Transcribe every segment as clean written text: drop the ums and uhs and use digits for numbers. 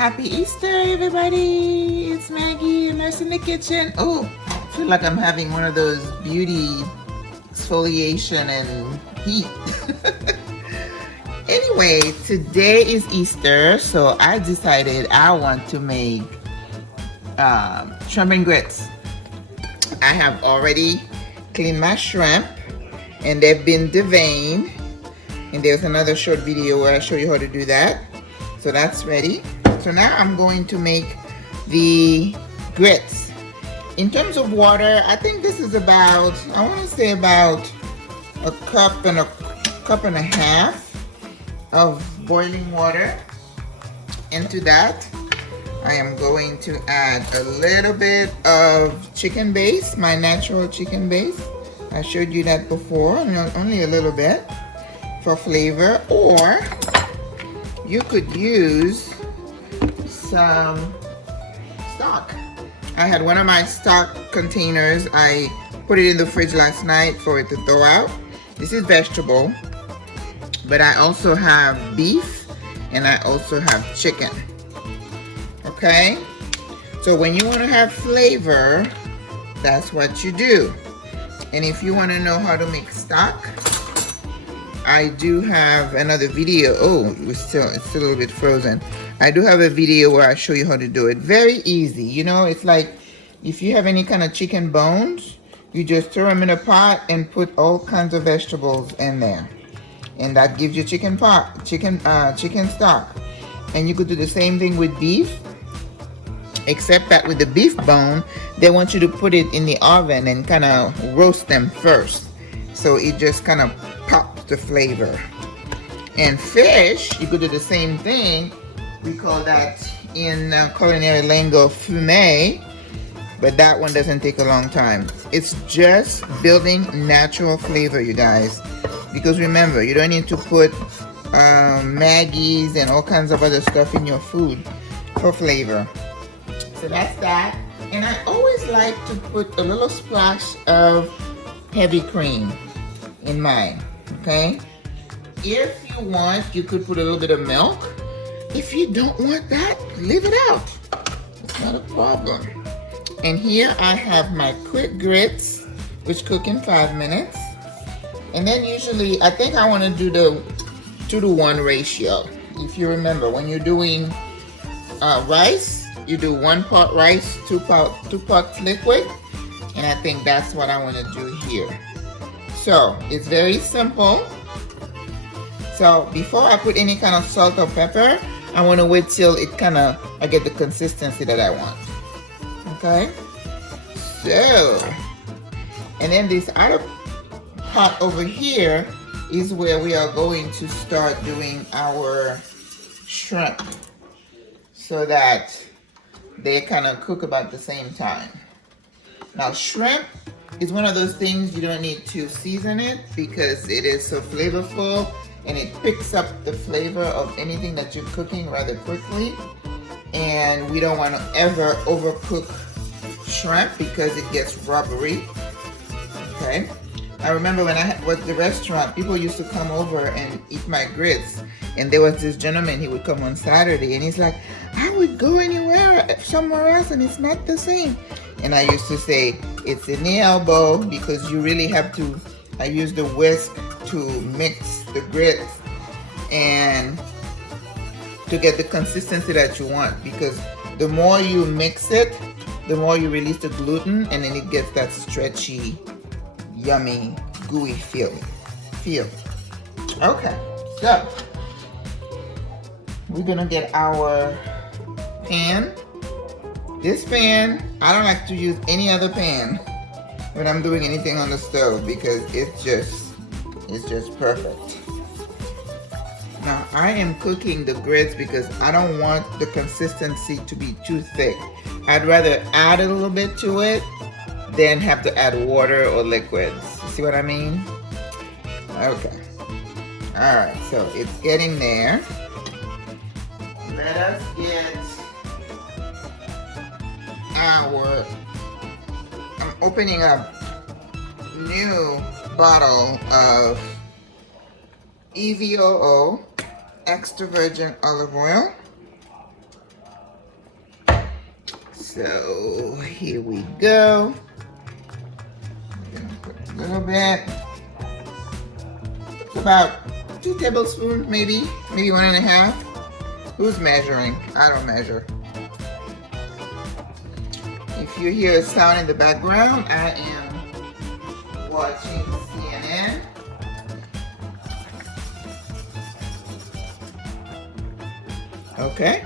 Happy Easter, everybody! It's Maggie, Immersed in the Kitchen. Oh, I feel like I'm having one of those beauty exfoliation and heat. Anyway, today is Easter, so I decided I want to make shrimp and grits. I have already cleaned my shrimp, and they've been deveined. And there's another short video where I show you how to do that. So that's ready. So now I'm going to make the grits. In terms of water, I think this is about, I want to say about a cup and a half of boiling water. Into that, I am going to add a little bit of chicken base, my natural chicken base. I showed you that before, only a little bit for flavor, or you could use some stock. I had one of my stock containers. I put it in the fridge last night for it to thaw out. This is vegetable, but I also have beef and I also have chicken. Okay, so when you want to have flavor, that's what you do. And if you want to know how to make stock, I do have another video. Oh, it's still a little bit frozen. I do have a video where I show you how to do it. Very easy. You know, it's like if you have any kind of chicken bones, you just throw them in a pot and put all kinds of vegetables in there, and that gives you chicken stock. And you could do the same thing with beef, except that with the beef bone, they want you to put it in the oven and kind of roast them first, so it just kind of pops the flavor. And fish, you could do the same thing. We call that in culinary lingo fumet, but that one doesn't take a long time. It's just building natural flavor, you guys, because remember, you don't need to put Maggies and all kinds of other stuff in your food for flavor. So that's that. And I always like to put a little splash of heavy cream in mine. Okay, if you want, you could put a little bit of milk. If you don't want that, leave it out. It's not a problem. And here I have my quick grits, which cook in 5 minutes. And then usually, I think I want to do the 2-to-1 ratio. If you remember, when you're doing rice, you do 1 part rice, 2 parts liquid. And I think that's what I want to do here. So it's very simple. So before I put any kind of salt or pepper, I want to wait till I get the consistency that I want. Okay. So, and then this other pot over here is where we are going to start doing our shrimp, so that they kind of cook about the same time. Now shrimp is one of those things you don't need to season it, because it is so flavorful and it picks up the flavor of anything that you're cooking rather quickly. And we don't want to ever overcook shrimp because it gets rubbery. Okay, I remember when I was at the restaurant, people used to come over and eat my grits, and there was this gentleman, he would come on Saturday and he's like, I would go somewhere else and it's not the same. And I used to say, it's in the elbow, because you really have to, I use the whisk to mix the grits and to get the consistency that you want, because the more you mix it, the more you release the gluten, and then it gets that stretchy, yummy, gooey feel. Okay, so we're gonna get our pan. This pan, I don't like to use any other pan when I'm doing anything on the stove, because it's just perfect. Now I am cooking the grits because I don't want the consistency to be too thick. I'd rather add a little bit to it than have to add water or liquids. See what I mean? Okay. Alright, so it's getting there. Let us get I'm opening a new bottle of EVOO extra virgin olive oil. So here we go. I'm gonna put a little bit. About 2 tablespoons, maybe 1.5. Who's measuring? I don't measure. If you hear a sound in the background, I am watching CNN. Okay,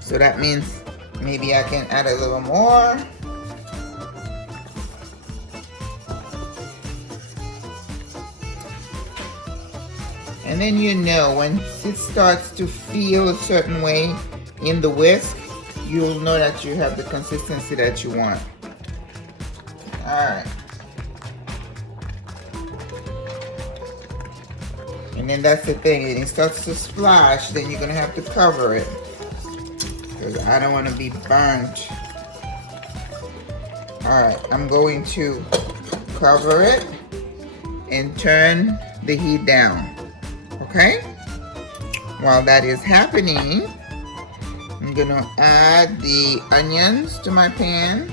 so that means maybe I can add a little more. And then you know, when it starts to feel a certain way in the whisk, you'll know that you have the consistency that you want. Alright. And then that's the thing, when it starts to splash, then you're gonna have to cover it, because I don't want to be burnt. Alright, I'm going to cover it and turn the heat down. Okay? While that is happening, I'm gonna add the onions to my pan.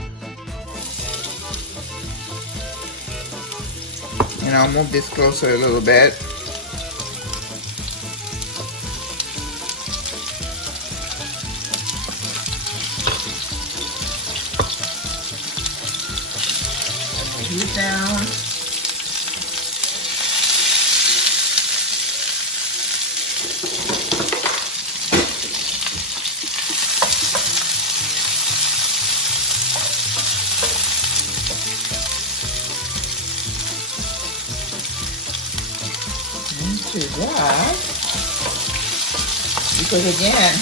And I'll move this closer a little bit. Heat down. Into that, because again,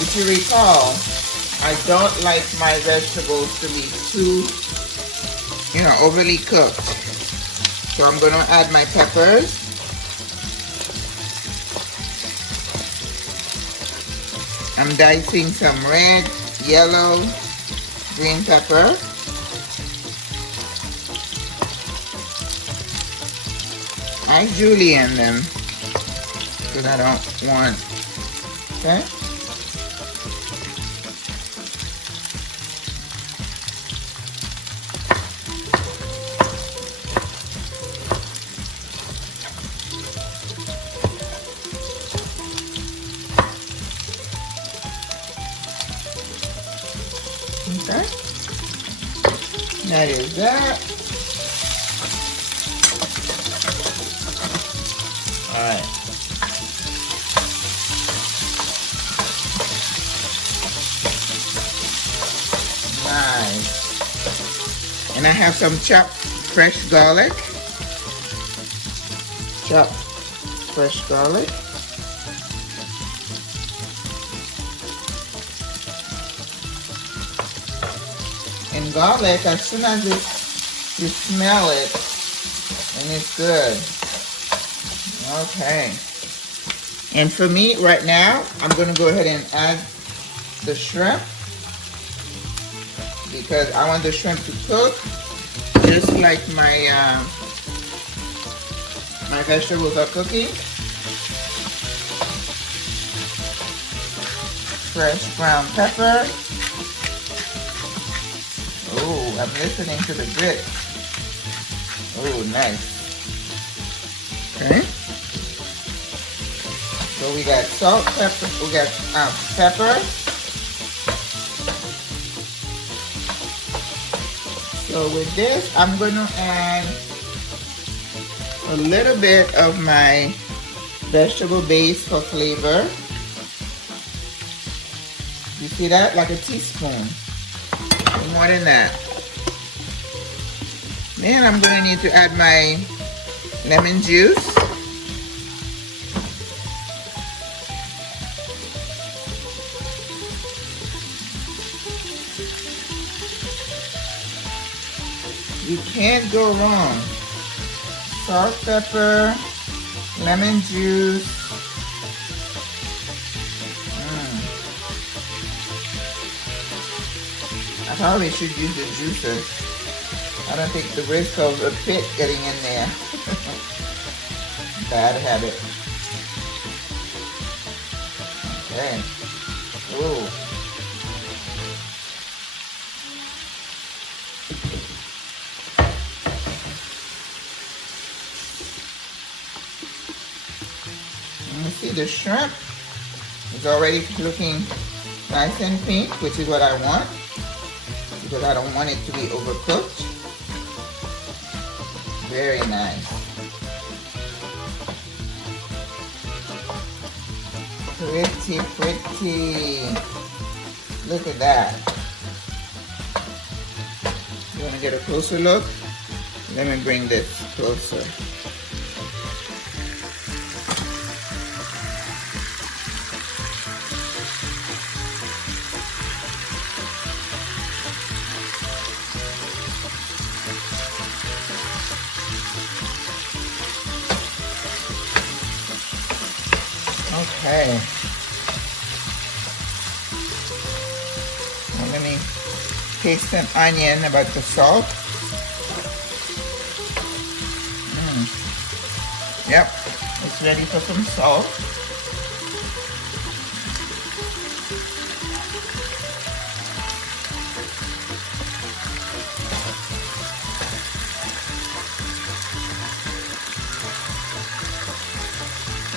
if you recall, I don't like my vegetables to be too, overly cooked. So I'm going to add my peppers. I'm dicing some red, yellow, green pepper. I julienne them because I don't want, okay? Okay, that is that. All right. Nice. And I have some chopped fresh garlic. Chopped fresh garlic. And garlic, as soon as you smell it, and it's good. Okay. And for me, right now, I'm going to go ahead and add the shrimp, because I want the shrimp to cook just like my my vegetables are cooking. Fresh ground pepper. Oh, I'm listening to the grit. Oh, nice. Okay. So we got salt, pepper, we got pepper. So with this, I'm going to add a little bit of my vegetable base for flavor. You see that? Like a teaspoon. More than that. Then I'm going to need to add my lemon juice. You can't go wrong. Salt, pepper, lemon juice. I probably should use the juicer. I don't think the risk of a pit getting in there. Bad habit. Okay. Ooh. You see the shrimp is already looking nice and pink, which is what I want, because I don't want it to be overcooked. Very nice. Pretty, pretty. Look at that. You want to get a closer look? Let me bring this closer. Okay. Now let me taste an onion about the salt. Yep, it's ready for some salt.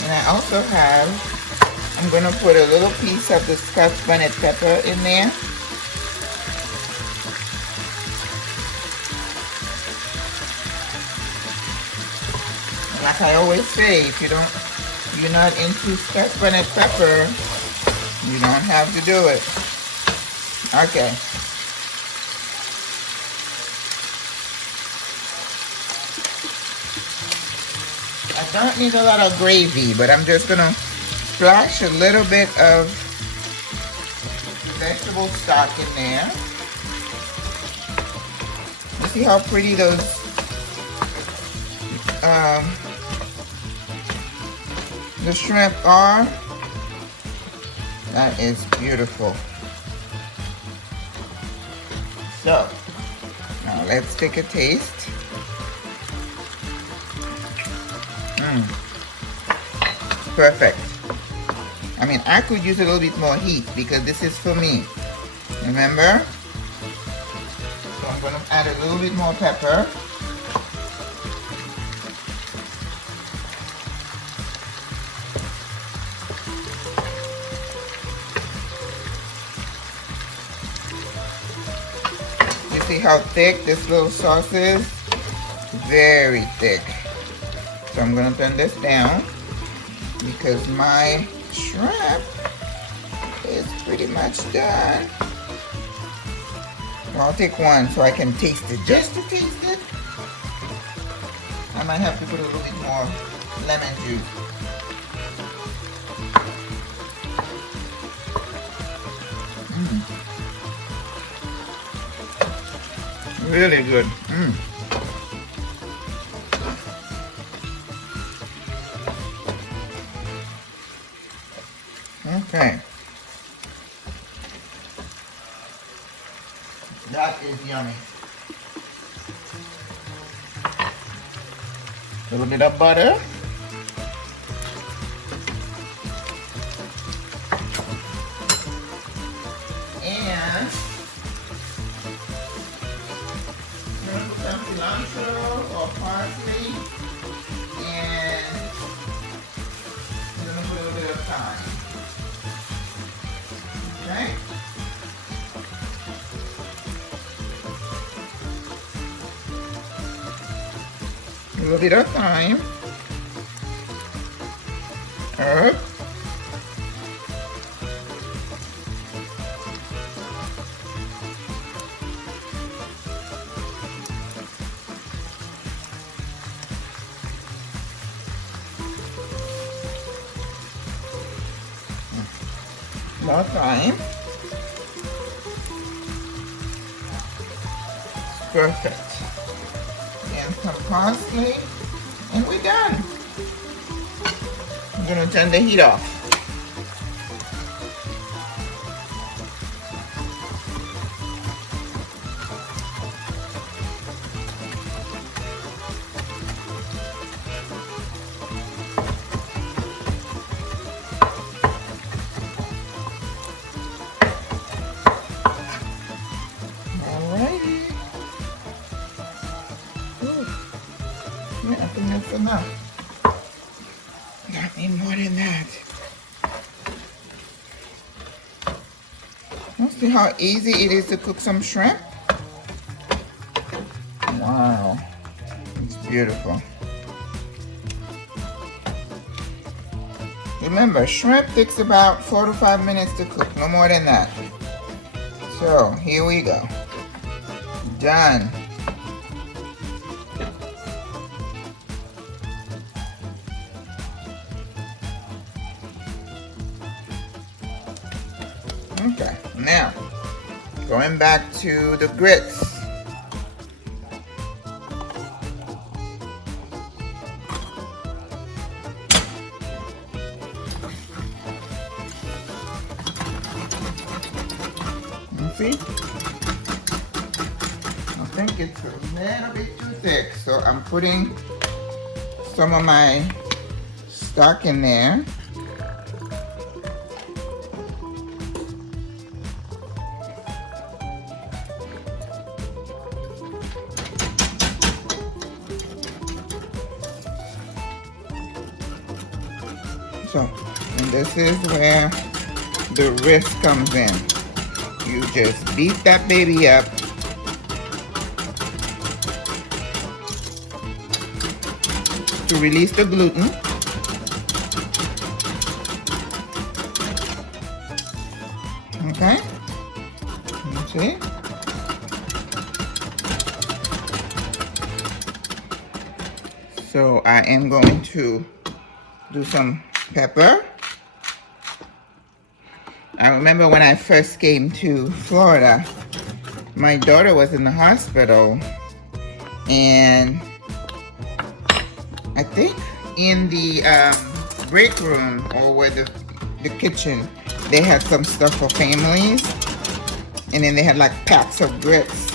And I also have, I'm going to put a little piece of the Scotch bonnet pepper in there. And like I always say, if you're not into Scotch bonnet pepper, you don't have to do it. Okay. I don't need a lot of gravy, but I'm just gonna splash a little bit of vegetable stock in there. You see how pretty those the shrimp are? That is beautiful. So, now let's take a taste. Perfect. I mean, I could use a little bit more heat because this is for me. Remember? So I'm going to add a little bit more pepper. You see how thick this little sauce is? Very thick. So I'm going to turn this down because my shrimp is pretty much done. Well, I'll take one so I can taste it. Just to taste it, I might have to put a little bit more lemon juice. Really good. Okay. That is yummy. A little bit of butter. And I'm going to put some cilantro or parsley. And I'm going to put a little bit of thyme. Okay. A little bit of thyme, herb, more thyme. Perfect. And some parsley, and we're done. I'm gonna turn the heat off. Alrighty. Yeah, I think that's enough. That Need more than that. You see how easy it is to cook some shrimp? Wow, it's beautiful. Remember, shrimp takes about 4 to 5 minutes to cook, no more than that. So, here we go. Done. Okay, now, going back to the grits. See? I think it's a little bit too thick, so I'm putting some of my stock in there. So, and this is where the wrist comes in. You just beat that baby up. To release the gluten. Okay? You see? So I am going to do some pepper. I remember when I first came to Florida, my daughter was in the hospital, and I think in the break room or where the kitchen, they had some stuff for families, and then they had like packs of grits.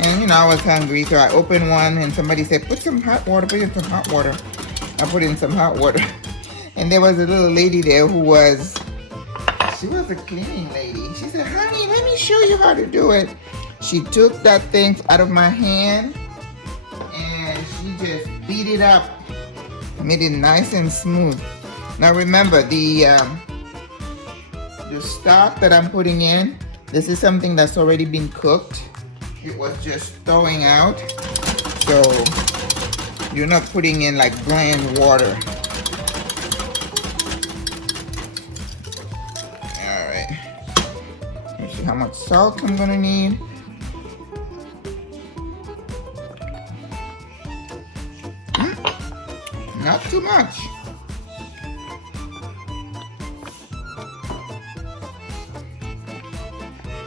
And you know, I was hungry, so I opened one, and somebody said, put some hot water, put in some hot water. I put in some hot water, and there was a little lady there who was, she was a cleaning lady. She said, honey, let me show you how to do it. She took that thing out of my hand and she just beat it up. Made it nice and smooth. Now remember, the stock that I'm putting in, this is something that's already been cooked. It was just thawing out. So you're not putting in like bland water. How much salt I'm gonna need. Not too much.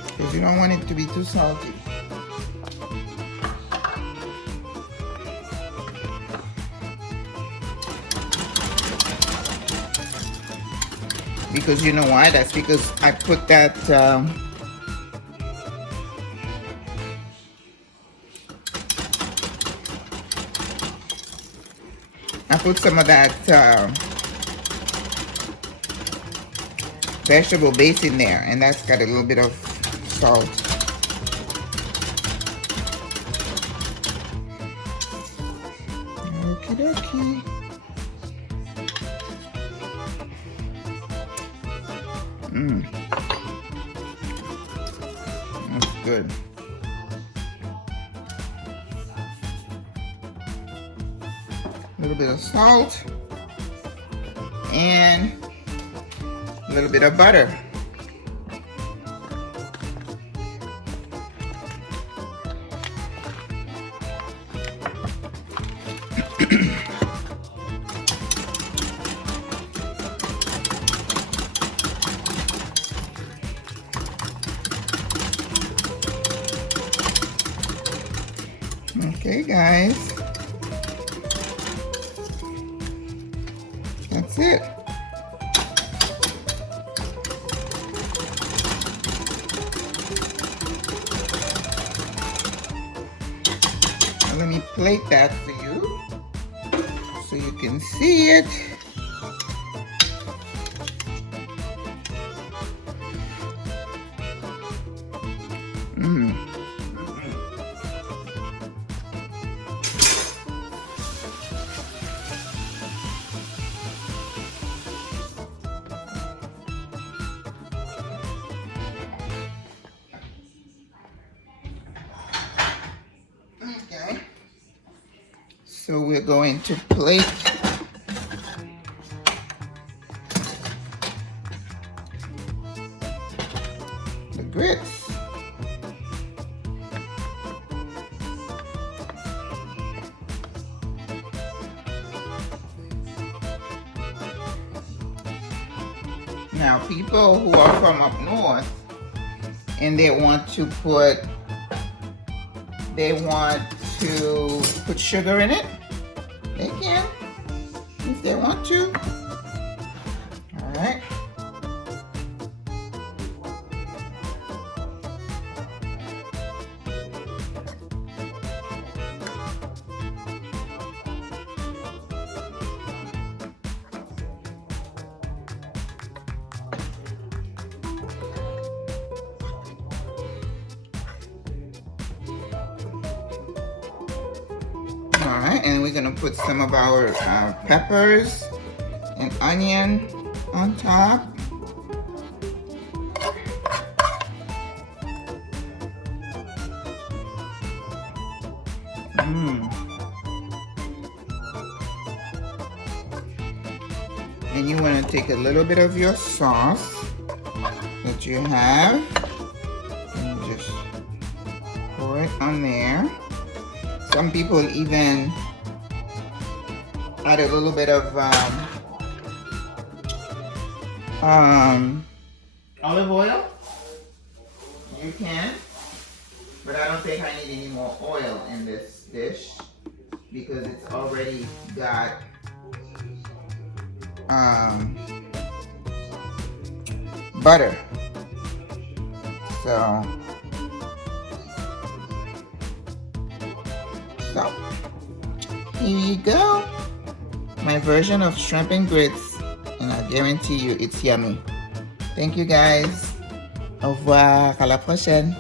Because you don't want it to be too salty. Because you know why? That's because I put that I put some of that vegetable base in there, and that's got a little bit of salt. Okie dokie. That's good. A little bit of salt and a little bit of butter. Okay, guys. That's it. Now let me plate that for you so you can see it. So we're going to plate the grits. Now, people who are from up north and they want to put sugar in it, they can, if they want to. All right. Alright, and we're gonna put some of our peppers and onion on top. And you want to take a little bit of your sauce that you have and just pour it on there. Some people even add a little bit of olive oil. You can, but I don't think I need any more oil in this dish because it's already got butter. So here you go, my version of shrimp and grits, and I guarantee you it's yummy. Thank you guys. Au revoir, à la prochaine.